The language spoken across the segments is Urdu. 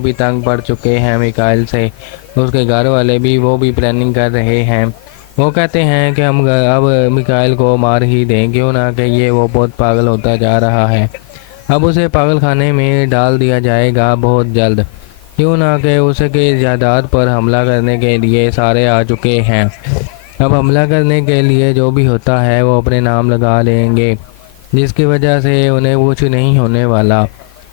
بھی تنگ پڑ چکے ہیں میکائل سے، اس کے گھر والے بھی وہ بھی پلاننگ کر رہے ہیں۔ وہ کہتے ہیں کہ ہم اب میکائل کو مار ہی دیں، کیوں نہ کہ یہ وہ بہت پاگل ہوتا جا رہا ہے، اب اسے پاگل خانے میں ڈال دیا جائے گا بہت جلد، کیوں نہ کہ اس کے جائیداد پر حملہ کرنے کے لیے سارے آ چکے ہیں، اب حملہ کرنے کے لیے جو بھی ہوتا ہے وہ اپنے نام لگا لیں گے، جس کی وجہ سے انہیں کچھ نہیں ہونے والا۔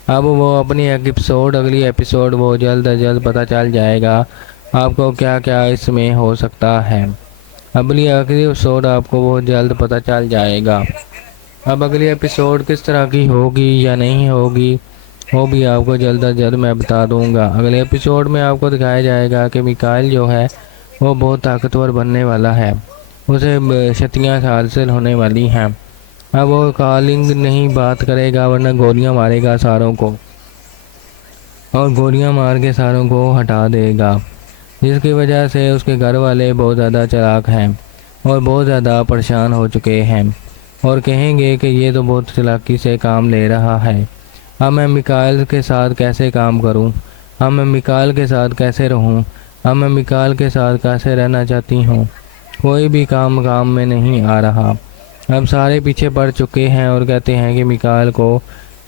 اب وہ اگلی ایپیسوڈ وہ جلد از جلد پتہ چل جائے گا آپ کو کیا کیا اس میں ہو سکتا ہے۔ اگلی ایپیسوڈ آپ کو بہت جلد پتہ چل جائے گا۔ اب اگلی ایپیسوڈ کس طرح کی ہوگی یا نہیں ہوگی وہ بھی آپ کو جلد از جلد میں بتا دوں گا۔ اگلے ایپیسوڈ میں آپ کو دکھایا جائے گا کہ میکائل جو ہے وہ بہت طاقتور بننے والا ہے، اسے شکتیاں حاصل ہونے والی ہیں، اب وہ کالنگ نہیں بات کرے گا ورنہ گولیاں مارے گا ساروں کو، اور گولیاں مار کے ساروں کو ہٹا دے گا، جس کی وجہ سے اس کے گھر والے بہت زیادہ چالاک ہیں اور بہت زیادہ پریشان ہو چکے ہیں، اور کہیں گے کہ یہ تو بہت چالاکی سے کام لے رہا ہے، اب میں میکائل کے ساتھ کیسے کام کروں، اب میں میکائل کے ساتھ کیسے رہوں، اب میں میکائل کے ساتھ کیسے رہنا چاہتی ہوں، کوئی بھی کام میں نہیں آ رہا۔ اب سارے پیچھے پڑ چکے ہیں اور کہتے ہیں کہ میکائل کو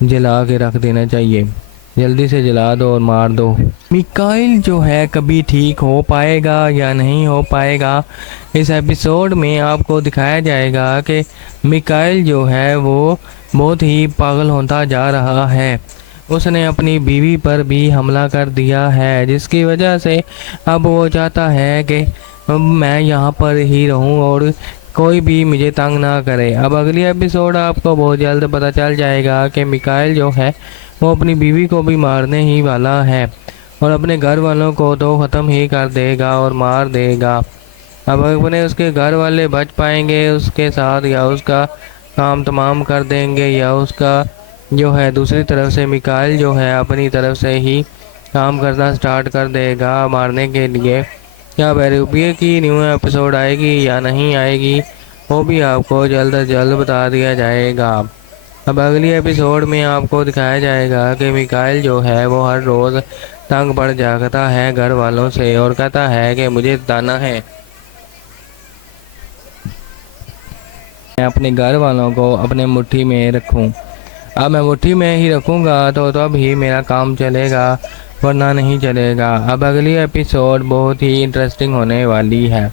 جلا کے رکھ دینا چاہیے، جلدی سے جلا دو اور مار دو۔ میکائل جو ہے کبھی ٹھیک ہو پائے گا یا نہیں ہو پائے گا، اس ایپیسوڈ میں آپ کو دکھایا جائے گا کہ میکائل جو ہے وہ بہت ہی پاگل ہوتا جا رہا ہے، اس نے اپنی بیوی پر بھی حملہ کر دیا ہے، جس کی وجہ سے اب وہ چاہتا ہے کہ میں یہاں پر ہی رہوں اور کوئی بھی مجھے تنگ نہ کرے۔ اب اگلی ایپیسوڈ آپ کو بہت جلد پتہ چل جائے گا کہ میکائل جو ہے وہ اپنی بیوی کو بھی مارنے ہی والا ہے، اور اپنے گھر والوں کو تو ختم ہی کر دے گا اور مار دے گا۔ اب اپنے اس کے گھر والے بچ پائیں گے اس کے ساتھ، یا اس کا کام تمام کر دیں گے، یا اس کا جو ہے دوسری طرف سے میکائل جو ہے اپنی طرف سے ہی کام کرنا سٹارٹ کر دے گا مارنے کے لیے۔ کیا بیروپیے کی نیو ایپیسوڈ آئے گی یا نہیں آئے گی وہ بھی آپ کو جلد از جلد بتا دیا جائے گا۔ اب اگلی ایپیسوڈ میں آپ کو دکھایا جائے گا کہ میکائل جو ہے وہ ہر روز تنگ پڑ جاتا ہے گھر والوں سے اور کہتا ہے کہ مجھے جانا ہے، میں اپنے گھر والوں کو اپنے مٹھی میں رکھوں، اب میں مٹھی میں ہی رکھوں گا تو تب ہی میرا کام چلے گا ورنہ نہیں چلے گا۔ اب اگلی ایپیسوڈ بہت ہی انٹرسٹنگ ہونے والی ہے،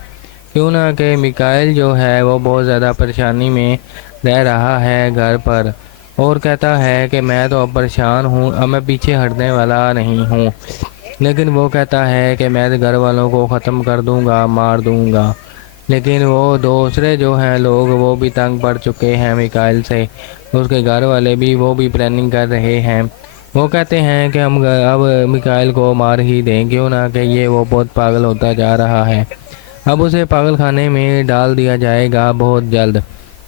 کیوں نہ کہ میکائل جو ہے وہ بہت زیادہ پریشانی میں رہ رہا ہے گھر پر، اور کہتا ہے کہ میں تو اب پریشان ہوں، اب میں پیچھے ہٹنے والا نہیں ہوں، لیکن وہ کہتا ہے کہ میں گھر والوں کو ختم کر دوں گا، مار دوں گا، لیکن وہ دوسرے جو ہیں لوگ وہ بھی تنگ پڑ چکے ہیں میکائل سے، اس کے گھر والے بھی وہ بھی پلاننگ کر رہے ہیں، وہ کہتے ہیں کہ ہم اب میکائل کو مار ہی دیں، کیوں نہ کہ یہ وہ بہت پاگل ہوتا جا رہا ہے، اب اسے پاگل خانے میں ڈال دیا جائے گا بہت جلد،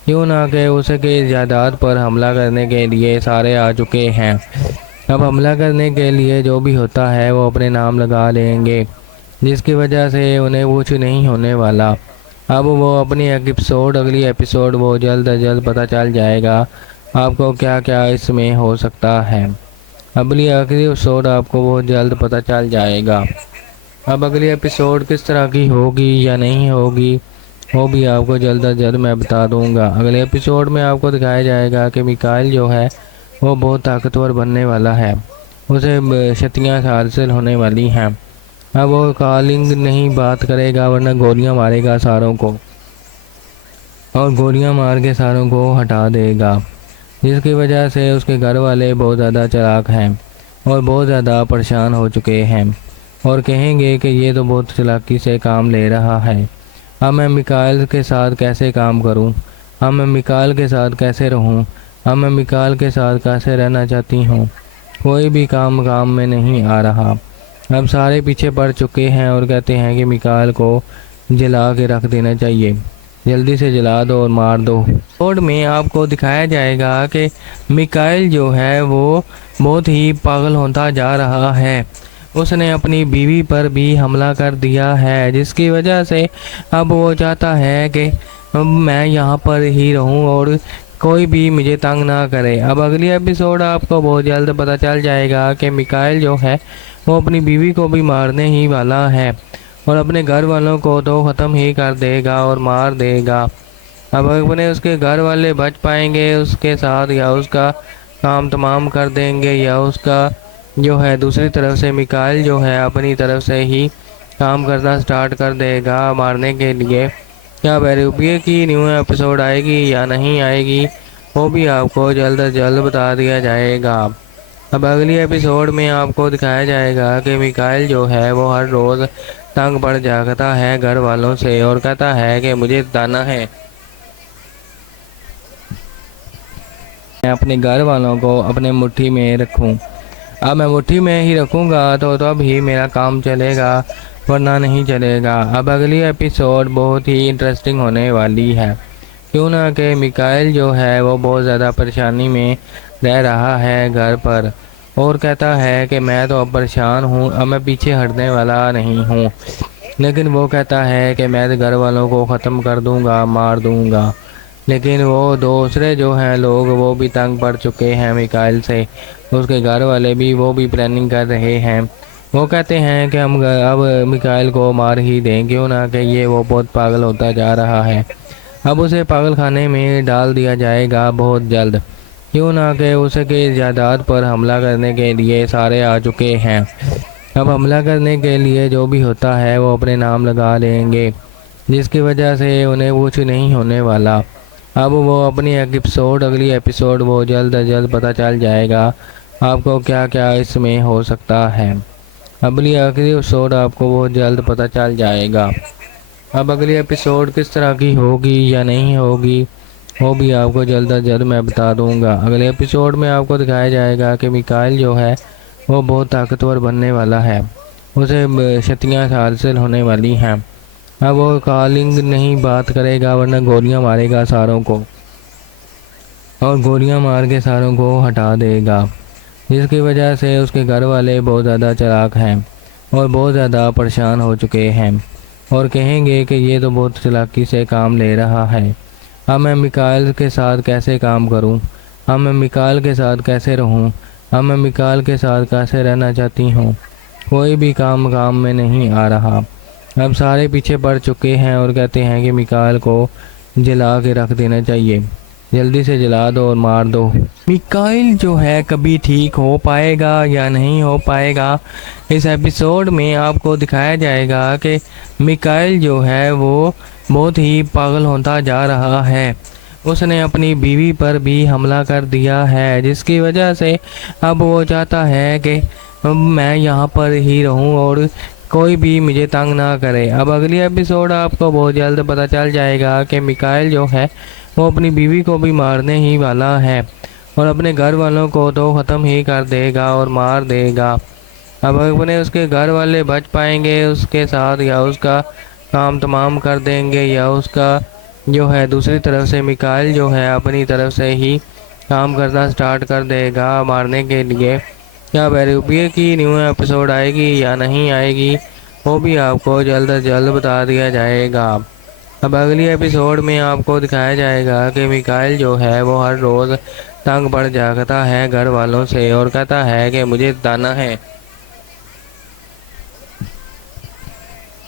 کیوں نہ کہ اس کے جائیداد پر حملہ کرنے کے لیے سارے آ چکے ہیں، اب حملہ کرنے کے لیے جو بھی ہوتا ہے وہ اپنے نام لگا لیں گے، جس کی وجہ سے انہیں کچھ نہیں ہونے والا۔ اب وہ اگلی ایپیسوڈ وہ جلد از جلد پتہ چل جائے گا آپ کو کیا کیا اس میں ہو سکتا ہے۔ اگلی ایپیسوڈ آپ کو بہت جلد پتہ چل جائے گا۔ اب اگلی ایپیسوڈ کس طرح کی ہوگی یا نہیں ہوگی وہ بھی آپ کو جلد از جلد میں بتا دوں گا۔ اگلے ایپیسوڈ میں آپ کو دکھایا جائے گا کہ میکائل جو ہے وہ بہت طاقتور بننے والا ہے، اسے شکتیاں حاصل ہونے والی ہیں، اب وہ کالنگ نہیں بات کرے گا ورنہ گولیاں مارے گا ساروں کو، اور گولیاں مار کے ساروں کو ہٹا دے گا، جس کی وجہ سے اس کے گھر والے بہت زیادہ چالاک ہیں اور بہت زیادہ پریشان ہو چکے ہیں، اور کہیں گے کہ یہ تو بہت چالاکی سے کام لے رہا ہے، اب میں میکائل کے ساتھ کیسے کام کروں، اب میں میکائل کے ساتھ کیسے رہوں، اب میں میکائل کے ساتھ کیسے رہنا چاہتی ہوں، کوئی بھی کام میں نہیں آ رہا۔ اب سارے پیچھے پڑ چکے ہیں اور کہتے ہیں کہ میکائل کو جلا کے رکھ دینا چاہیے، جلدی سے جلا دو اور مار دو۔ ایپیسوڈ میں آپ کو دکھایا جائے گا کہ میکائل جو ہے وہ بہت ہی پاگل ہوتا جا رہا ہے، اس نے اپنی بیوی پر بھی حملہ کر دیا ہے، جس کی وجہ سے اب وہ چاہتا ہے کہ میں یہاں پر ہی رہوں اور کوئی بھی مجھے تنگ نہ کرے۔ اب اگلی ایپیسوڈ آپ کو بہت جلد پتہ چل جائے گا کہ میکائل جو ہے وہ اپنی بیوی کو بھی مارنے ہی والا ہے اور اپنے گھر والوں کو تو ختم ہی کر دے گا اور مار دے گا۔ اب اپنے اس کے گھر والے بچ پائیں گے اس کے ساتھ، یا اس کا کام تمام کر دیں گے، یا اس کا جو ہے دوسری طرف سے میکائل جو ہے اپنی طرف سے ہی کام کرنا سٹارٹ کر دے گا مارنے کے لیے۔ کیا بیروپیے کی نیو ایپیسوڈ آئے گی یا نہیں آئے گی، وہ بھی آپ کو جلد از جلد بتا دیا جائے گا۔ اب اگلی ایپیسوڈ میں آپ کو دکھایا جائے گا کہ میکائل جو ہے وہ ہر روز تنگ پڑ جاتا ہے گھر والوں سے اور کہتا ہے کہ مجھے بتانا ہے، میں اپنے گھر والوں کو اپنے مٹھی میں رکھوں۔ اب میں مٹھی میں ہی رکھوں گا تو تب ہی میرا کام چلے گا، ورنہ نہیں چلے گا۔ اب اگلی ایپیسوڈ بہت ہی انٹرسٹنگ ہونے والی ہے، کیوں نہ کہ میکائل جو ہے وہ بہت زیادہ پریشانی میں رہ رہا ہے گھر پر، اور کہتا ہے کہ میں تو اب پریشان ہوں، اب میں پیچھے ہٹنے والا نہیں ہوں۔ لیکن وہ کہتا ہے کہ میں گھر والوں کو ختم کر دوں گا، مار دوں گا۔ لیکن وہ دوسرے جو ہیں لوگ وہ بھی تنگ پڑ چکے ہیں میکائل سے، اس کے گھر والے بھی وہ بھی پلاننگ کر رہے ہیں۔ وہ کہتے ہیں کہ ہم اب میکائل کو مار ہی دیں، کیوں نہ کہ یہ وہ بہت پاگل ہوتا جا رہا ہے۔ اب اسے پاگل خانے میں ڈال دیا جائے گا بہت جلد، کیوں نہ کہ اس کے جائیداد پر حملہ کرنے کے لیے سارے آ چکے ہیں۔ اب حملہ کرنے کے لیے جو بھی ہوتا ہے وہ اپنے نام لگا لیں گے، جس کی وجہ سے انہیں کچھ نہیں ہونے والا۔ اب وہ اپنی اگلی ایپیسوڈ وہ جلد از جلد پتہ چل جائے گا آپ کو کیا کیا اس میں ہو سکتا ہے۔ اگلی ایپیسوڈ آپ کو بہت جلد پتہ چل جائے گا۔ اب اگلی ایپیسوڈ کس طرح کی ہوگی یا نہیں ہوگی، وہ بھی آپ کو جلد از جلد میں بتا دوں گا۔ اگلے ایپیسوڈ میں آپ کو دکھایا جائے گا کہ میکائل جو ہے وہ بہت طاقتور بننے والا ہے، اسے شکتیاں حاصل ہونے والی ہیں۔ اب وہ کالنگ نہیں بات کرے گا، ورنہ گولیاں مارے گا ساروں کو، اور گولیاں مار کے ساروں کو ہٹا دے گا، جس کی وجہ سے اس کے گھر والے بہت زیادہ چلاک ہیں اور بہت زیادہ پریشان ہو چکے ہیں، اور کہیں گے کہ یہ تو بہت چلاکی سے کام لے رہا ہے۔ اب میں میکائل کے ساتھ کیسے کام کروں، اب میں میکائل کے ساتھ کیسے رہوں، اب میں میکائل کے ساتھ کیسے رہنا چاہتی ہوں، کوئی بھی کام میں نہیں آ رہا۔ اب سارے پیچھے پڑ چکے ہیں اور کہتے ہیں کہ میکائل کو جلا کے رکھ دینا چاہیے، جلدی سے جلا دو اور مار دو۔ میکائل جو ہے کبھی ٹھیک ہو پائے گا یا نہیں ہو پائے گا، اس ایپیسوڈ میں آپ کو دکھایا جائے گا کہ میکائل جو ہے وہ بہت ہی پاگل ہوتا جا رہا ہے۔ اس نے اپنی بیوی پر بھی حملہ کر دیا ہے، جس کی وجہ سے اب وہ چاہتا ہے کہ میں یہاں پر ہی رہوں اور کوئی بھی مجھے تنگ نہ کرے۔ اب اگلی ایپیسوڈ آپ کو بہت جلد پتہ چل جائے گا کہ میکائل جو ہے وہ اپنی بیوی کو بھی مارنے ہی والا ہے اور اپنے گھر والوں کو تو ختم ہی کر دے گا اور مار دے گا۔ اب اپنے اس کے گھر والے بچ پائیں گے اس کے ساتھ، یا اس کا کام تمام کر دیں گے، یا اس کا جو ہے دوسری طرف سے میکائل جو ہے اپنی طرف سے ہی کام کرنا سٹارٹ کر دے گا مارنے کے لیے۔ کیا بیروپیے کی نیو ایپیسوڈ آئے گی یا نہیں آئے گی، وہ بھی آپ کو جلد از جلد بتا دیا جائے گا۔ اب اگلی ایپیسوڈ میں آپ کو دکھایا جائے گا کہ میکائل جو ہے وہ ہر روز تنگ پڑ جاتا ہے گھر والوں سے اور کہتا ہے کہ مجھے بتانا ہے،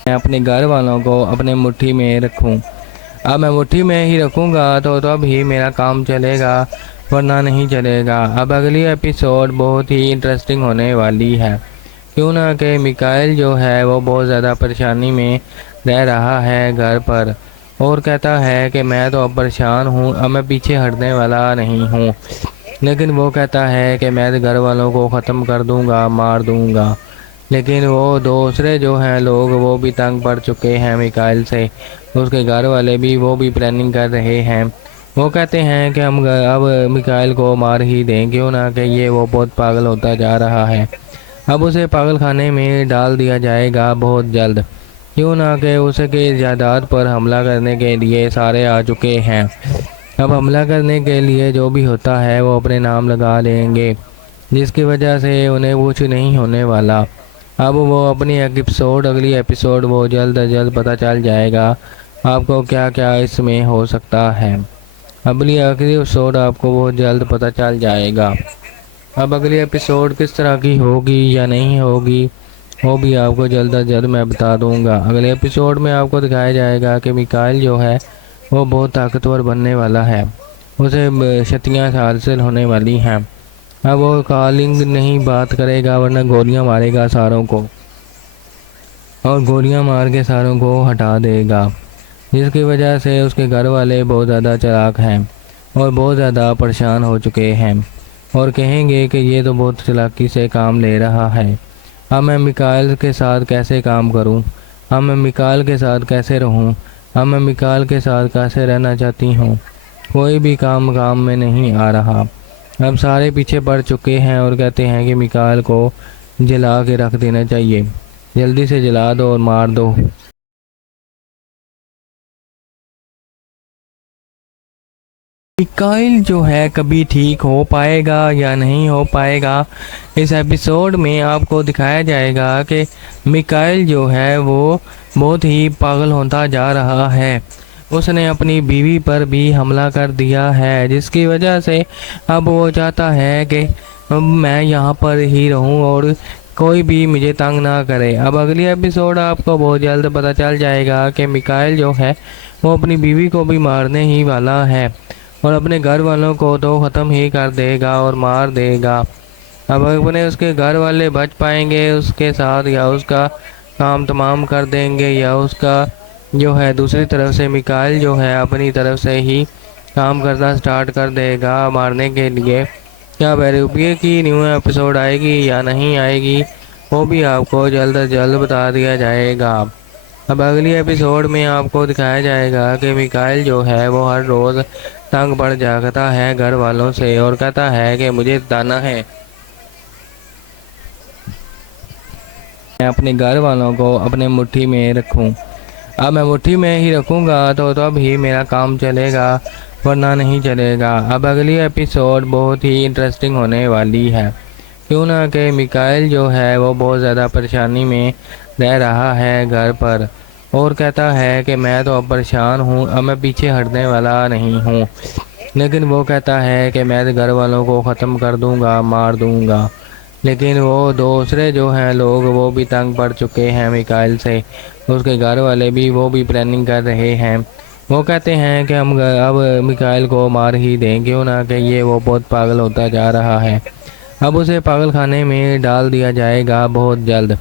میں اپنے گھر والوں کو اپنے مٹھی میں رکھوں۔ اب میں مٹھی میں ہی رکھوں گا تو تب ہی میرا کام چلے گا، ورنہ نہیں چلے گا۔ اب اگلی ایپیسوڈ بہت ہی انٹرسٹنگ ہونے والی ہے، کیوں نہ کہ میکائل جو ہے وہ بہت زیادہ پریشانی میں رہ رہا ہے گھر پر، اور کہتا ہے کہ میں تو اب پریشان ہوں، اب میں پیچھے ہٹنے والا نہیں ہوں۔ لیکن وہ کہتا ہے کہ میں گھر والوں کو ختم کر دوں گا، مار دوں گا۔ لیکن وہ دوسرے جو ہیں لوگ وہ بھی تنگ پڑ چکے ہیں میکائل سے، اس کے گھر والے بھی وہ بھی پلاننگ کر رہے ہیں۔ وہ کہتے ہیں کہ ہم اب میکائل کو مار ہی دیں، کیوں نہ کہ یہ وہ بہت پاگل ہوتا جا رہا ہے۔ اب اسے پاگل خانے میں ڈال دیا جائے گا بہت جلد، کیوں نہ کہ اس کے جائیداد پر حملہ کرنے کے لیے سارے آ چکے ہیں۔ اب حملہ کرنے کے لیے جو بھی ہوتا ہے وہ اپنے نام لگا لیں گے، جس کی وجہ سے انہیں کچھ نہیں ہونے والا۔ اب وہ اپنی اگلی ایپیسوڈ وہ جلد از جلد پتہ چل جائے گا آپ کو کیا کیا اس میں ہو سکتا ہے۔ اگلی ایپیسوڈ آپ کو بہت جلد پتہ چل جائے گا۔ اب اگلی ایپیسوڈ کس طرح کی ہوگی یا نہیں ہوگی، وہ بھی آپ کو جلد از جلد میں بتا دوں گا۔ اگلے ایپیسوڈ میں آپ کو دکھایا جائے گا کہ میکائل جو ہے وہ بہت طاقتور بننے والا ہے، اسے شکتیاں حاصل ہونے والی ہیں۔ اب وہ کالنگ نہیں بات کرے گا ورنہ گولیاں مارے گا ساروں کو، اور گولیاں مار کے ساروں کو ہٹا دے گا، جس کی وجہ سے اس کے گھر والے بہت زیادہ چلاک ہیں اور بہت زیادہ پریشان ہو چکے ہیں، اور کہیں گے کہ یہ تو بہت چلاکی سے کام لے رہا ہے۔ اب میں میکائل کے ساتھ کیسے کام کروں، اب میں میکائل کے ساتھ کیسے رہوں، اب میں میکائل کے ساتھ کیسے رہنا چاہتی ہوں، کوئی بھی کام میں نہیں آ رہا۔ اب سارے پیچھے پڑ چکے ہیں اور کہتے ہیں کہ میکائل کو جلا کے رکھ دینا چاہیے، جلدی سے جلا دو اور مار دو۔ میکائل جو ہے کبھی ٹھیک ہو پائے گا یا نہیں ہو پائے گا، اس ایپیسوڈ میں آپ کو دکھایا جائے گا کہ میکائل جو ہے وہ بہت ہی پاگل ہوتا جا رہا ہے۔ اس نے اپنی بیوی پر بھی حملہ کر دیا ہے، جس کی وجہ سے اب وہ چاہتا ہے کہ میں یہاں پر ہی رہوں اور کوئی بھی مجھے تنگ نہ کرے۔ اب اگلی ایپیسوڈ آپ کو بہت جلد پتہ چل جائے گا کہ میکائل جو ہے وہ اپنی بیوی کو بھی مارنے ہی والا ہے، اور اپنے گھر والوں کو تو ختم ہی کر دے گا اور مار دے گا۔ اب اپنے اس کے گھر والے بچ پائیں گے اس کے ساتھ، یا اس کا کام تمام کر دیں گے، یا اس کا جو ہے دوسری طرف سے میکائل جو ہے اپنی طرف سے ہی کام کرنا سٹارٹ کر دے گا مارنے کے لیے۔ کیا بیروپیے کی نیو ایپیسوڈ آئے گی یا نہیں آئے گی، وہ بھی آپ کو جلد از جلد بتا دیا جائے گا۔ اب اگلی ایپیسوڈ میں آپ کو دکھایا جائے گا کہ میکائل جو ہے وہ ہر روز تنگ پڑ جاتا ہے گھر والوں سے، اور کہتا ہے کہ مجھے بتانا ہے، میں اپنے گھر والوں کو اپنے مٹھی میں رکھوں۔ اب میں مٹھی میں ہی رکھوں گا تو تب ہی میرا کام چلے گا، ورنہ نہیں چلے گا۔ اب اگلی ایپیسوڈ بہت ہی انٹرسٹنگ ہونے والی ہے، کیوں نہ کہ میکائل جو ہے وہ بہت زیادہ پریشانی میں رہ رہا ہے گھر پر، اور کہتا ہے کہ میں تو اب پریشان ہوں، اب میں پیچھے ہٹنے والا نہیں ہوں، لیکن وہ کہتا ہے کہ میں گھر والوں کو ختم کر دوں گا، مار دوں گا۔ لیکن وہ دوسرے جو ہیں لوگ وہ بھی تنگ پڑ چکے ہیں میکائل سے، اس کے گھر والے بھی، وہ بھی پلاننگ کر رہے ہیں۔ وہ کہتے ہیں کہ ہم اب میکائل کو مار ہی دیں، کیوں نہ کہ یہ وہ بہت پاگل ہوتا جا رہا ہے۔ اب اسے پاگل خانے میں ڈال دیا جائے گا بہت جلد،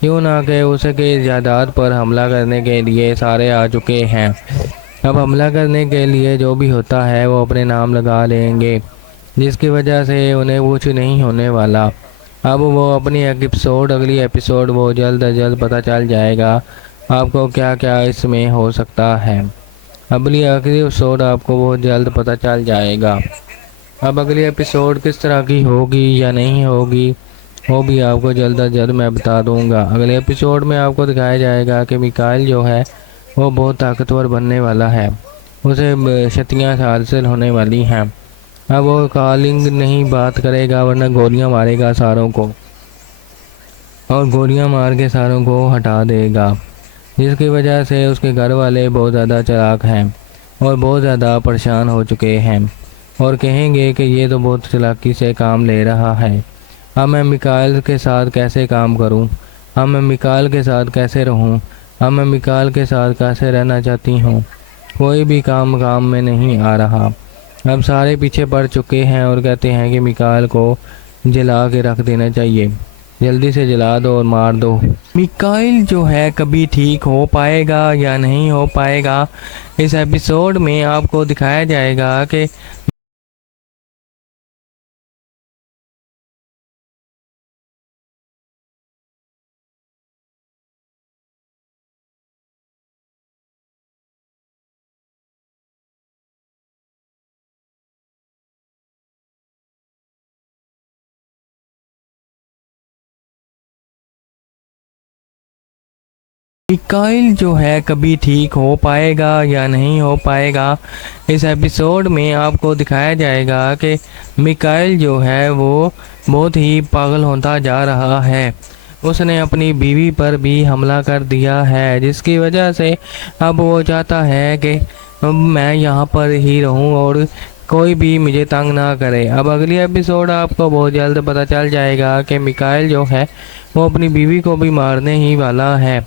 کیوں نہ کہ اس کے جائیداد پر حملہ کرنے کے لیے سارے آ چکے ہیں۔ اب حملہ کرنے کے لیے جو بھی ہوتا ہے وہ اپنے نام لگا لیں گے، جس کی وجہ سے انہیں کچھ نہیں ہونے والا۔ اب وہ اپنی اگلی ایپیسوڈ وہ جلد از جلد پتہ چل جائے گا آپ کو کیا کیا اس میں ہو سکتا ہے۔ اگلی ایپیسوڈ آپ کو بہت جلد پتہ چل جائے گا۔ اب اگلی ایپیسوڈ کس طرح کی ہوگی یا نہیں ہوگی، وہ بھی آپ کو جلد از جلد میں بتا دوں گا۔ اگلے ایپیسوڈ میں آپ کو دکھایا جائے گا کہ میکائل جو ہے وہ بہت طاقتور بننے والا ہے، اسے شکتیاں حاصل ہونے والی ہیں۔ اب وہ کالنگ نہیں بات کرے گا ورنہ گولیاں مارے گا ساروں کو، اور گولیاں مار کے ساروں کو ہٹا دے گا، جس کی وجہ سے اس کے گھر والے بہت زیادہ چلاک ہیں اور بہت زیادہ پریشان ہو چکے ہیں، اور کہیں گے کہ یہ تو بہت چلاکی سے کام لے رہا ہے۔ اب میں میکائل کے ساتھ کیسے کام کروں، اب میں میکائل کے ساتھ کیسے رہوں، اب میں میکائل کے ساتھ کیسے رہنا چاہتی ہوں، کوئی بھی کام میں نہیں آ رہا۔ اب سارے پیچھے پڑ چکے ہیں اور کہتے ہیں کہ میکائل کو جلا کے رکھ دینا چاہیے، جلدی سے جلا دو اور مار دو۔ میکائل جو ہے کبھی ٹھیک ہو پائے گا یا نہیں ہو پائے گا، اس ایپیسوڈ میں آپ کو دکھایا جائے گا کہ میکائل جو ہے کبھی ٹھیک ہو پائے گا یا نہیں ہو پائے گا، اس ایپیسوڈ میں آپ کو دکھایا جائے گا کہ میکائل جو ہے وہ بہت ہی پاگل ہوتا جا رہا ہے۔ اس نے اپنی بیوی پر بھی حملہ کر دیا ہے، جس کی وجہ سے اب وہ چاہتا ہے کہ میں یہاں پر ہی رہوں اور کوئی بھی مجھے تنگ نہ کرے۔ اب اگلی ایپیسوڈ آپ کو بہت جلد پتہ چل جائے گا کہ میکائل جو ہے وہ اپنی بیوی کو بھی مارنے ہی والا ہے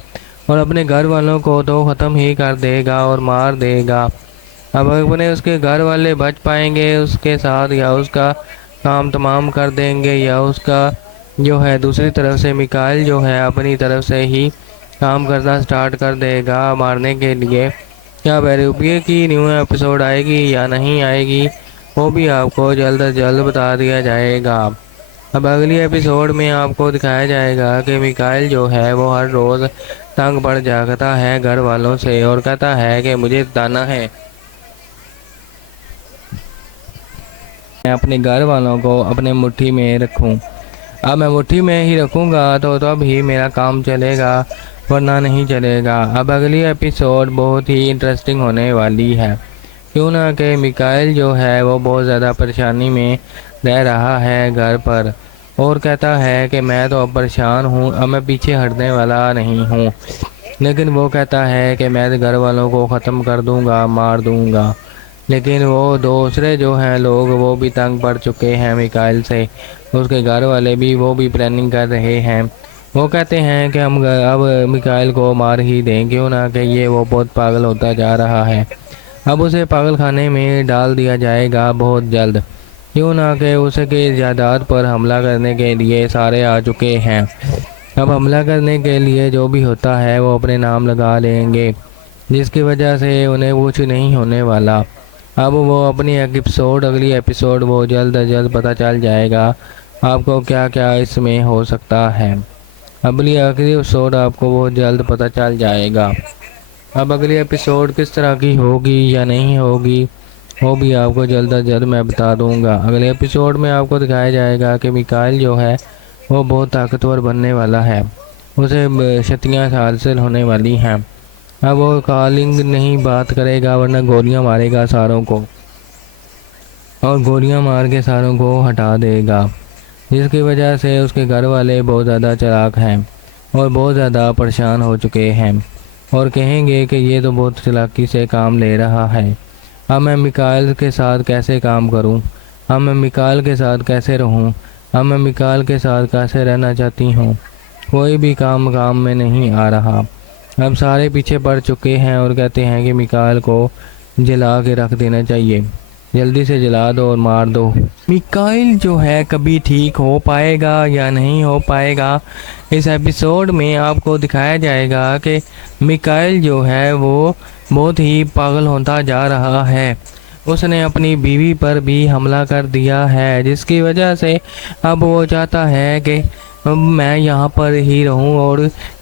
اور اپنے گھر والوں کو تو ختم ہی کر دے گا اور مار دے گا۔ اب اپنے اس کے گھر والے بچ پائیں گے اس کے ساتھ، یا اس کا کام تمام کر دیں گے، یا اس کا جو ہے دوسری طرف سے میکائل جو ہے اپنی طرف سے ہی کام کرنا سٹارٹ کر دے گا مارنے کے لیے۔ کیا بیروپیے کی نیو ایپیسوڈ آئے گی یا نہیں آئے گی، وہ بھی آپ کو جلد از جلد بتا دیا جائے گا۔ اب اگلی ایپیسوڈ میں آپ کو دکھایا جائے گا کہ میکائل جو ہے وہ ہر روز تنگ پڑ جاتا ہے گھر والوں سے اور کہتا ہے کہ مجھے بتانا ہے، میں اپنے گھر والوں کو اپنے مٹھی میں رکھوں۔ اب میں مٹھی میں ہی رکھوں گا تو تب ہی میرا کام چلے گا، ورنہ نہیں چلے گا۔ اب اگلی ایپیسوڈ بہت ہی انٹرسٹنگ ہونے والی ہے، کیوں نہ کہ میکائل جو ہے وہ بہت زیادہ پریشانی میں رہ رہا ہے گھر پر، اور کہتا ہے کہ میں تو اب پریشان ہوں، اب میں پیچھے ہٹنے والا نہیں ہوں۔ لیکن وہ کہتا ہے کہ میں گھر والوں کو ختم کر دوں گا، مار دوں گا۔ لیکن وہ دوسرے جو ہیں لوگ وہ بھی تنگ پڑ چکے ہیں میکائل سے، اس کے گھر والے بھی وہ بھی پلاننگ کر رہے ہیں۔ وہ کہتے ہیں کہ ہم اب میکائل کو مار ہی دیں، کیوں نہ کہ یہ وہ بہت پاگل ہوتا جا رہا ہے۔ اب اسے پاگل خانے میں ڈال دیا جائے گا بہت جلد، کیوں نہ کہ اس کے جائیداد پر حملہ کرنے کے لیے سارے آ چکے ہیں۔ اب حملہ کرنے کے لیے جو بھی ہوتا ہے وہ اپنے نام لگا لیں گے، جس کی وجہ سے انہیں کچھ نہیں ہونے والا۔ اب وہ اپنی اگلی ایپیسوڈ وہ جلد از جلد پتہ چل جائے گا آپ کو کیا کیا اس میں ہو سکتا ہے۔ اگلی ایپیسوڈ آپ کو بہت جلد پتہ چل جائے گا۔ اب اگلی ایپیسوڈ کس طرح کی ہوگی یا نہیں ہوگی، وہ بھی آپ کو جلد از جلد میں بتا دوں گا۔ اگلے ایپیسوڈ میں آپ کو دکھایا جائے گا کہ میکائل جو ہے وہ بہت طاقتور بننے والا ہے، اسے شکتیاں حاصل ہونے والی ہیں۔ اب وہ کالنگ نہیں بات کرے گا، ورنہ گولیاں مارے گا ساروں کو، اور گولیاں مار کے ساروں کو ہٹا دے گا، جس کی وجہ سے اس کے گھر والے بہت زیادہ چلاک ہیں اور بہت زیادہ پریشان ہو چکے ہیں، اور کہیں گے کہ یہ تو بہت چلاکی سے کام لے رہا ہے۔ اب میں میکائل کے ساتھ کیسے کام کروں، اب میں میکائل کے ساتھ کیسے رہوں، اب میں میکائل کے ساتھ کیسے رہنا چاہتی ہوں، کوئی بھی کام میں نہیں آ رہا۔ اب سارے پیچھے پڑ چکے ہیں اور کہتے ہیں کہ میکائل کو جلا کے رکھ دینا چاہیے، جلدی سے جلا دو اور مار دو۔ میکائل جو ہے کبھی ٹھیک ہو پائے گا یا نہیں ہو پائے گا، اس ایپیسوڈ میں آپ کو دکھایا جائے گا کہ میکائل جو ہے وہ بہت ہی پاگل ہوتا جا رہا ہے۔ اس نے اپنی بیوی پر بھی حملہ کر دیا ہے، جس کی وجہ سے اب وہ چاہتا ہے کہ میں یہاں پر ہی رہوں اور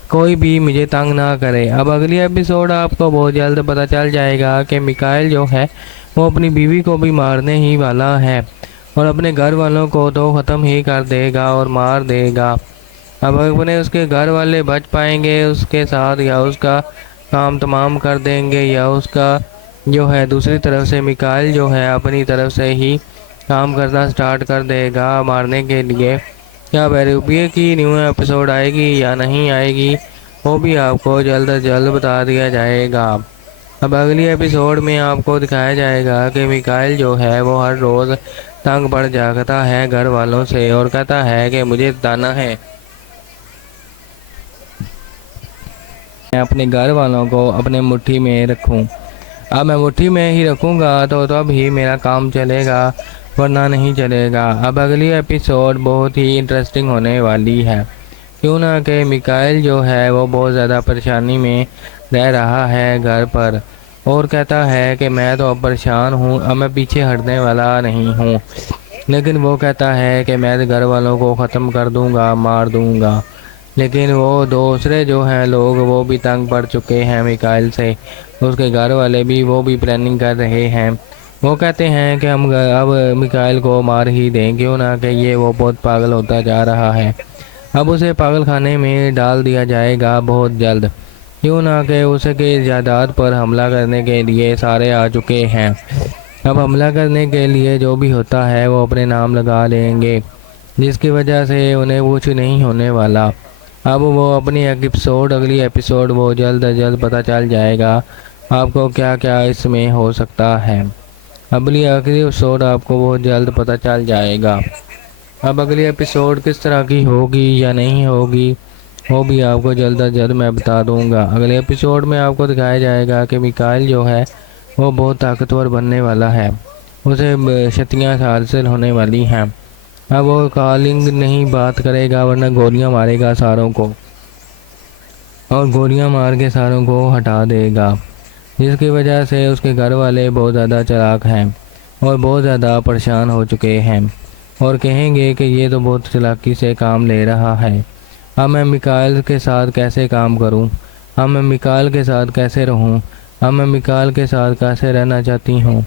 کوئی بھی مجھے تنگ نہ کرے۔ اب اگلی ایپیسوڈ آپ کو بہت جلد پتہ چل جائے گا کہ میکائل جو ہے وہ اپنی بیوی کو بھی مارنے ہی والا ہے اور اپنے گھر والوں کو تو ختم ہی کر دے گا اور مار دے گا۔ اب اپنے اس کے گھر والے بچ پائیں گے اس کے ساتھ، یا اس کا کام تمام کر دیں گے، یا اس کا جو ہے دوسری طرف سے میکائل جو ہے اپنی طرف سے ہی کام کرنا سٹارٹ کر دے گا مارنے کے لیے۔ کیا بیروپیے کی نیو ایپیسوڈ آئے گی یا نہیں آئے گی، وہ بھی آپ کو جلد از جلد بتا دیا جائے گا۔ اب اگلی ایپیسوڈ میں آپ کو دکھایا جائے گا کہ میکائل جو ہے وہ ہر روز تنگ پڑ جاتا ہے گھر والوں سے اور کہتا ہے کہ مجھے بتانا ہے، میں اپنے گھر والوں کو اپنے مٹھی میں رکھوں۔ اب میں مٹھی میں ہی رکھوں گا تو تب ہی میرا کام چلے گا، ورنہ نہیں چلے گا۔ اب اگلی ایپیسوڈ بہت ہی انٹرسٹنگ ہونے والی ہے، کیوں نہ کہ میکائل جو ہے وہ بہت زیادہ پریشانی میں رہ رہا ہے گھر پر، اور کہتا ہے کہ میں تو اب پریشان ہوں، اب میں پیچھے ہٹنے والا نہیں ہوں۔ لیکن وہ کہتا ہے کہ میں گھر والوں کو ختم کر دوں گا، مار دوں گا۔ لیکن وہ دوسرے جو ہیں لوگ وہ بھی تنگ پڑ چکے ہیں میکائل سے، اس کے گھر والے بھی وہ بھی پلاننگ کر رہے ہیں۔ وہ کہتے ہیں کہ ہم اب میکائل کو مار ہی دیں، کیوں نہ کہ یہ وہ بہت پاگل ہوتا جا رہا ہے۔ اب اسے پاگل خانے میں ڈال دیا جائے گا بہت جلد، کیوں نہ کہ اس کے جائیداد پر حملہ کرنے کے لیے سارے آ چکے ہیں۔ اب حملہ کرنے کے لیے جو بھی ہوتا ہے وہ اپنے نام لگا لیں گے، جس کی وجہ سے انہیں کچھ نہیں ہونے والا۔ اب وہ اپنی اگلی ایپیسوڈ وہ جلد از جلد پتہ چل جائے گا آپ کو کیا کیا اس میں ہو سکتا ہے۔ اگلی ایپیسوڈ آپ کو بہت جلد پتہ چل جائے گا۔ اب اگلی ایپیسوڈ کس طرح کی ہوگی یا نہیں ہوگی وہ بھی آپ کو جلد از جلد میں بتا دوں گا۔ اگلے ایپیسوڈ میں آپ کو دکھایا جائے گا کہ میکائل جو ہے وہ بہت طاقتور بننے والا ہے، اسے شکتیاں حاصل ہونے والی ہیں۔ اب وہ کالنگ نہیں بات کرے گا ورنہ گولیاں مارے گا ساروں کو، اور گولیاں مار کے ساروں کو ہٹا دے گا، جس کی وجہ سے اس کے گھر والے بہت زیادہ چالاک ہیں اور بہت زیادہ پریشان ہو چکے ہیں، اور کہیں گے کہ یہ تو بہت چالاکی سے کام لے رہا ہے۔ اب میں میکائل کے ساتھ کیسے کام کروں، اب میں میکائل کے ساتھ کیسے رہوں، اب میں میکائل کے ساتھ کیسے رہنا چاہتی ہوں،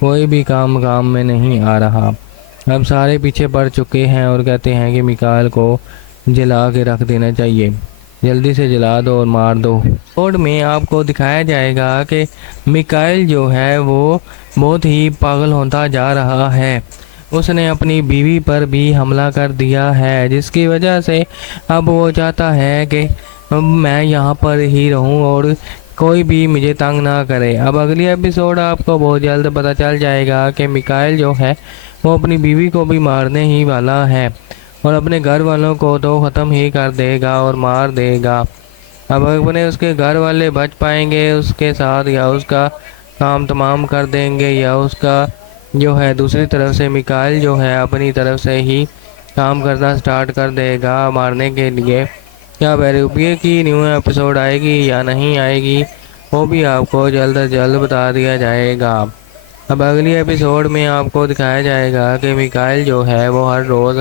کوئی بھی کام میں نہیں آ رہا۔ اب سارے پیچھے پڑ چکے ہیں اور کہتے ہیں کہ میکائل کو جلا کے رکھ دینا چاہیے، جلدی سے جلا دو اور مار دو۔ ایپیسوڈ میں آپ کو دکھایا جائے گا کہ میکائل جو ہے وہ بہت ہی پاگل ہوتا جا رہا ہے، اس نے اپنی بیوی پر بھی حملہ کر دیا ہے، جس کی وجہ سے اب وہ چاہتا ہے کہ میں یہاں پر ہی رہوں اور کوئی بھی مجھے تنگ نہ کرے۔ اب اگلی ایپیسوڈ آپ کو بہت جلد پتہ چل جائے گا کہ میکائل جو ہے وہ اپنی بیوی کو بھی مارنے ہی والا ہے، اور اپنے گھر والوں کو تو ختم ہی کر دے گا اور مار دے گا۔ اب اپنے اس کے گھر والے بچ پائیں گے اس کے ساتھ، یا اس کا کام تمام کر دیں گے، یا اس کا جو ہے دوسری طرف سے میکائل جو ہے اپنی طرف سے ہی کام کرنا سٹارٹ کر دے گا مارنے کے لیے۔ کیا بیروپیے کی نیو ایپیسوڈ آئے گی یا نہیں آئے گی وہ بھی آپ کو جلد از جلد بتا دیا جائے گا۔ اب اگلی ایپیسوڈ میں آپ کو دکھایا جائے گا کہ میکائل جو ہے وہ ہر روز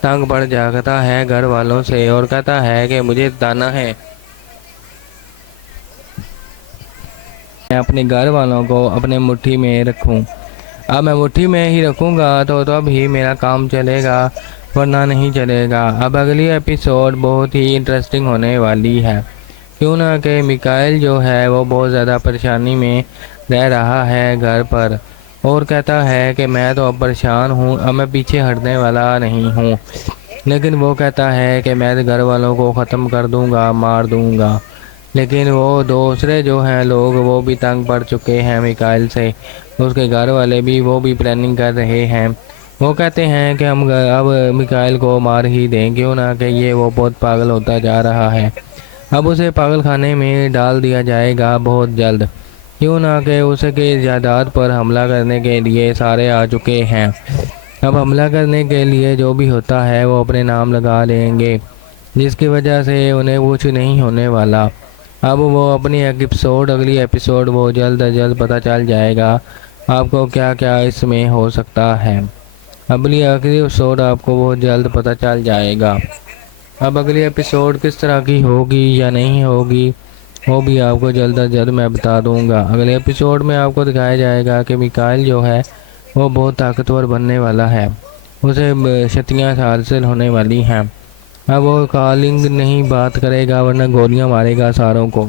تنگ پڑ جاتا ہے گھر والوں سے، اور کہتا ہے کہ مجھے بتانا ہے، میں اپنے گھر والوں کو اپنے مٹھی میں رکھوں۔ اب میں مٹھی میں ہی رکھوں گا تو تب ہی میرا کام چلے گا، ورنہ نہیں چلے گا۔ اب اگلی ایپیسوڈ بہت ہی انٹرسٹنگ ہونے والی ہے، کیوں نہ کہ میکائل جو ہے وہ بہت زیادہ پریشانی میں رہ رہا ہے گھر پر، اور کہتا ہے کہ میں تو اب پریشان ہوں، اب میں پیچھے ہٹنے والا نہیں ہوں، لیکن وہ کہتا ہے کہ میں گھر والوں کو ختم کر دوں گا، مار دوں گا۔ لیکن وہ دوسرے جو ہیں لوگ وہ بھی تنگ پڑ چکے ہیں میکائل سے، اس کے گھر والے بھی وہ بھی پلاننگ کر رہے ہیں، وہ کہتے ہیں کہ ہم اب میکائل کو مار ہی دیں، کیوں نہ کہ یہ وہ بہت پاگل ہوتا جا رہا ہے، اب اسے پاگل خانے میں ڈال دیا جائے گا بہت جلد، کیوں نہ کہ اس کے جائیداد پر حملہ کرنے کے لیے سارے آ چکے ہیں۔ اب حملہ کرنے کے لیے جو بھی ہوتا ہے وہ اپنے نام لگا لیں گے، جس کی وجہ سے انہیں کچھ نہیں ہونے والا۔ اب وہ اپنی اگلی ایپیسوڈ وہ جلد از جلد پتہ چل جائے گا آپ کو کیا کیا اس میں ہو سکتا ہے۔ اگلی ایپیسوڈ آپ کو بہت جلد پتہ چل جائے گا۔ اب اگلی ایپیسوڈ کس طرح کی ہوگی یا نہیں ہوگی وہ بھی آپ کو جلد از جلد میں بتا دوں گا۔ اگلے ایپیسوڈ میں آپ کو دکھایا جائے گا کہ میکائل جو ہے وہ بہت طاقتور بننے والا ہے، اسے شکتیاں حاصل ہونے والی ہیں۔ اب وہ کالنگ نہیں بات کرے گا ورنہ گولیاں مارے گا ساروں کو،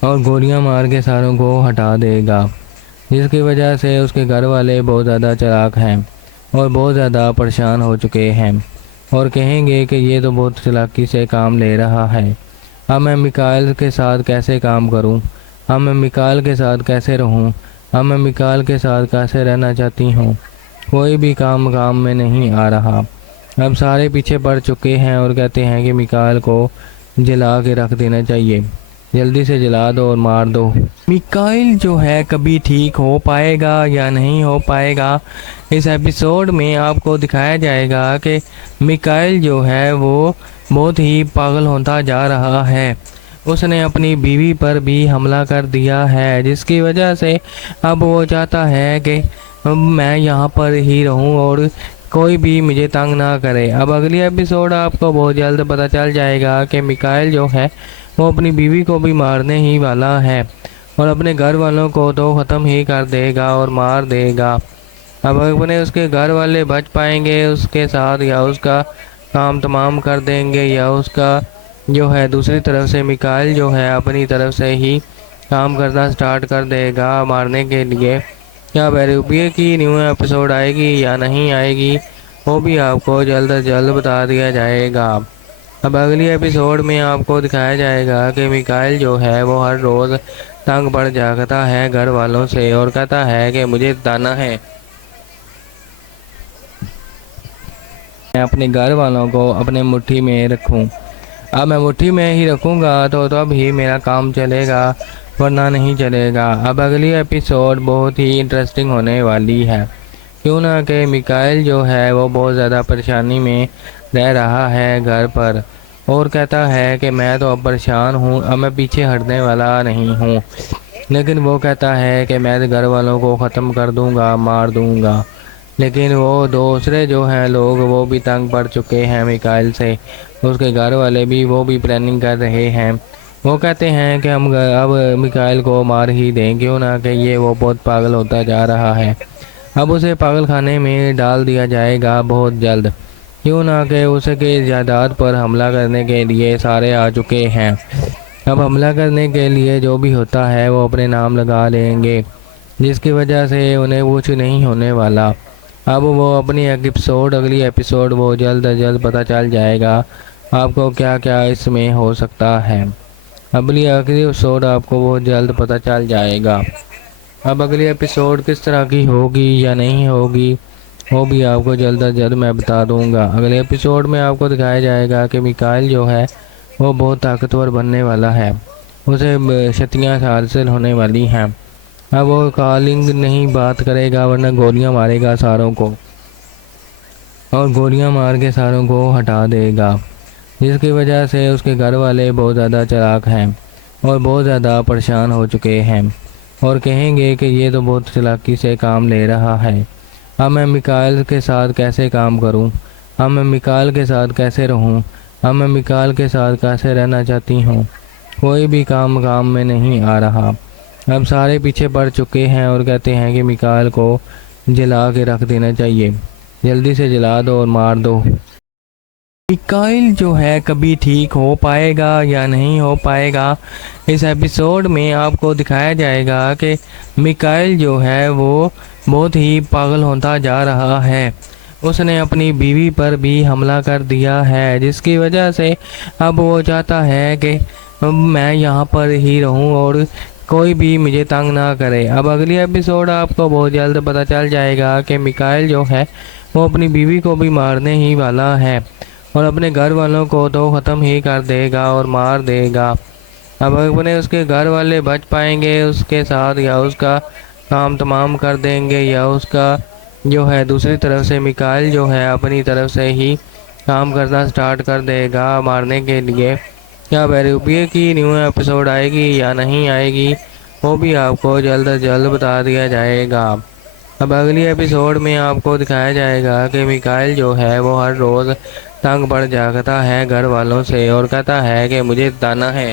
اور گولیاں مار کے ساروں کو ہٹا دے گا، جس کی وجہ سے اس کے گھر والے بہت زیادہ چالاک ہیں اور بہت زیادہ پریشان ہو چکے ہیں، اور کہیں گے کہ یہ تو بہت چالاکی سے کام لے رہا ہے۔ اب میں میکائل کے ساتھ کیسے کام کروں، اب میں میکائل کے ساتھ کیسے رہوں، اب میں میکائل کے ساتھ کیسے رہنا چاہتی ہوں، کوئی بھی کام میں نہیں آ رہا۔ اب سارے پیچھے پڑ چکے ہیں اور کہتے ہیں کہ میکائل کو جلا کے رکھ دینا چاہیے، جلدی سے جلا دو اور مار دو۔ میکائل جو ہے کبھی ٹھیک ہو پائے گا یا نہیں ہو پائے گا، اس ایپیسوڈ میں آپ کو دکھایا جائے گا کہ میکائل جو ہے وہ بہت ہی پاگل ہوتا جا رہا ہے، اس نے اپنی بیوی پر بھی حملہ کر دیا ہے، جس کی وجہ سے اب وہ چاہتا ہے کہ میں یہاں پر ہی رہوں اور کوئی بھی مجھے تنگ نہ کرے۔ اب اگلی ایپیسوڈ آپ کو بہت جلد پتہ چل جائے گا کہ میکائل جو ہے وہ اپنی بیوی کو بھی مارنے ہی والا ہے، اور اپنے گھر والوں کو تو ختم ہی کر دے گا اور مار دے گا۔ اب اپنے اس کے گھر والے بچ پائیں گے اس کے ساتھ، یا اس کا کام تمام کر دیں گے، یا اس کا جو ہے دوسری طرف سے میکائل جو ہے اپنی طرف سے ہی کام کرنا سٹارٹ کر دے گا مارنے کے لیے۔ کیا بیروپیے کی نیو ایپیسوڈ آئے گی یا نہیں آئے گی وہ بھی آپ کو جلد از جلد بتا دیا جائے گا۔ اب اگلی ایپیسوڈ میں آپ کو دکھایا جائے گا کہ میکائل جو ہے وہ ہر روز تنگ پڑ جاتا ہے گھر والوں سے، اور کہتا ہے کہ مجھے بتانا ہے، میں اپنے گھر والوں کو اپنے مٹھی میں رکھوں۔ اب میں مٹھی میں ہی رکھوں گا تو تب ہی میرا کام چلے گا، ورنہ نہیں چلے گا۔ اب اگلی ایپیسوڈ بہت ہی انٹرسٹنگ ہونے والی ہے، کیوں نہ کہ میکائل جو ہے وہ بہت زیادہ پریشانی میں رہ رہا ہے گھر پر، اور کہتا ہے کہ میں تو اب پریشان ہوں، اب میں پیچھے ہٹنے والا نہیں ہوں۔ لیکن وہ کہتا ہے کہ میں گھر والوں کو ختم کر دوں گا، مار دوں گا۔ لیکن وہ دوسرے جو ہیں لوگ وہ بھی تنگ پڑ چکے ہیں میکائل سے، اس کے گھر والے بھی وہ بھی پلاننگ کر رہے ہیں۔ وہ کہتے ہیں کہ ہم اب میکائل کو مار ہی دیں، کیوں نہ کہ یہ وہ بہت پاگل ہوتا جا رہا ہے۔ اب اسے پاگل خانے میں ڈال دیا جائے گا بہت جلد، کیوں نہ کہ اس کے جائیداد پر حملہ کرنے کے لیے سارے آ چکے ہیں۔ اب حملہ کرنے کے لیے جو بھی ہوتا ہے وہ اپنے نام لگا لیں گے، جس کی وجہ سے انہیں کچھ نہیں ہونے والا۔ اب وہ اگلی ایپیسوڈ وہ جلد از جلد پتہ چل جائے گا آپ کو کیا کیا اس میں ہو سکتا ہے۔ اگلی ایپیسوڈ آپ کو بہت جلد پتہ چل جائے گا۔ اب اگلی ایپیسوڈ کس طرح کی ہوگی یا نہیں ہوگی وہ بھی آپ کو جلد از جلد میں بتا دوں گا۔ اگلے ایپیسوڈ میں آپ کو دکھایا جائے گا کہ میکائل جو ہے وہ بہت طاقتور بننے والا ہے، اسے شکتیاں حاصل ہونے والی ہیں۔ اب وہ کالنگ نہیں بات کرے گا، ورنہ گولیاں مارے گا ساروں کو، اور گولیاں مار کے ساروں کو ہٹا دے گا، جس کی وجہ سے اس کے گھر والے بہت زیادہ چالاک ہیں اور بہت زیادہ پریشان ہو چکے ہیں، اور کہیں گے کہ یہ تو بہت چالاکی سے کام لے رہا ہے۔ اب میں میکائل کے ساتھ کیسے کام کروں، اب میں میکائل کے ساتھ کیسے رہوں، اب میں میکائل کے ساتھ کیسے رہنا چاہتی ہوں، کوئی بھی کام میں نہیں آ رہا۔ اب سارے پیچھے پڑ چکے ہیں اور کہتے ہیں کہ میکائل کو جلا کے رکھ دینا چاہیے، جلدی سے جلا دو اور مار دو۔ میکائل جو ہے کبھی ٹھیک ہو پائے گا یا نہیں ہو پائے گا، اس ایپیسوڈ میں آپ کو دکھایا جائے گا کہ میکائل جو ہے وہ بہت ہی پاگل ہوتا جا رہا ہے۔ اس نے اپنی بیوی پر بھی حملہ کر دیا ہے، جس کی وجہ سے اب وہ چاہتا ہے کہ میں یہاں پر ہی رہوں اور کوئی بھی مجھے تنگ نہ کرے۔ اب اگلی ایپیسوڈ آپ کو بہت جلد پتہ چل جائے گا کہ میکائل جو ہے وہ اپنی بیوی کو بھی مارنے ہی والا ہے، اور اپنے گھر والوں کو تو ختم ہی کر دے گا اور مار دے گا۔ اب اپنے اس کے گھر والے بچ پائیں گے اس کے ساتھ، یا اس کا کام تمام کر دیں گے، یا اس کا جو ہے دوسری طرف سے میکائل جو ہے اپنی طرف سے ہی کام کرنا سٹارٹ کر دے گا مارنے کے لیے۔ کیا بیروبیے کی نیو ایپیسوڈ آئے گی یا نہیں آئے گی وہ بھی آپ کو جلد از جلد بتا دیا جائے گا۔ اب اگلی ایپیسوڈ میں آپ کو دکھایا جائے گا کہ میکائل جو ہے وہ ہر روز تنگ پڑ جاتا ہے گھر والوں سے، اور کہتا ہے کہ مجھے بتانا ہے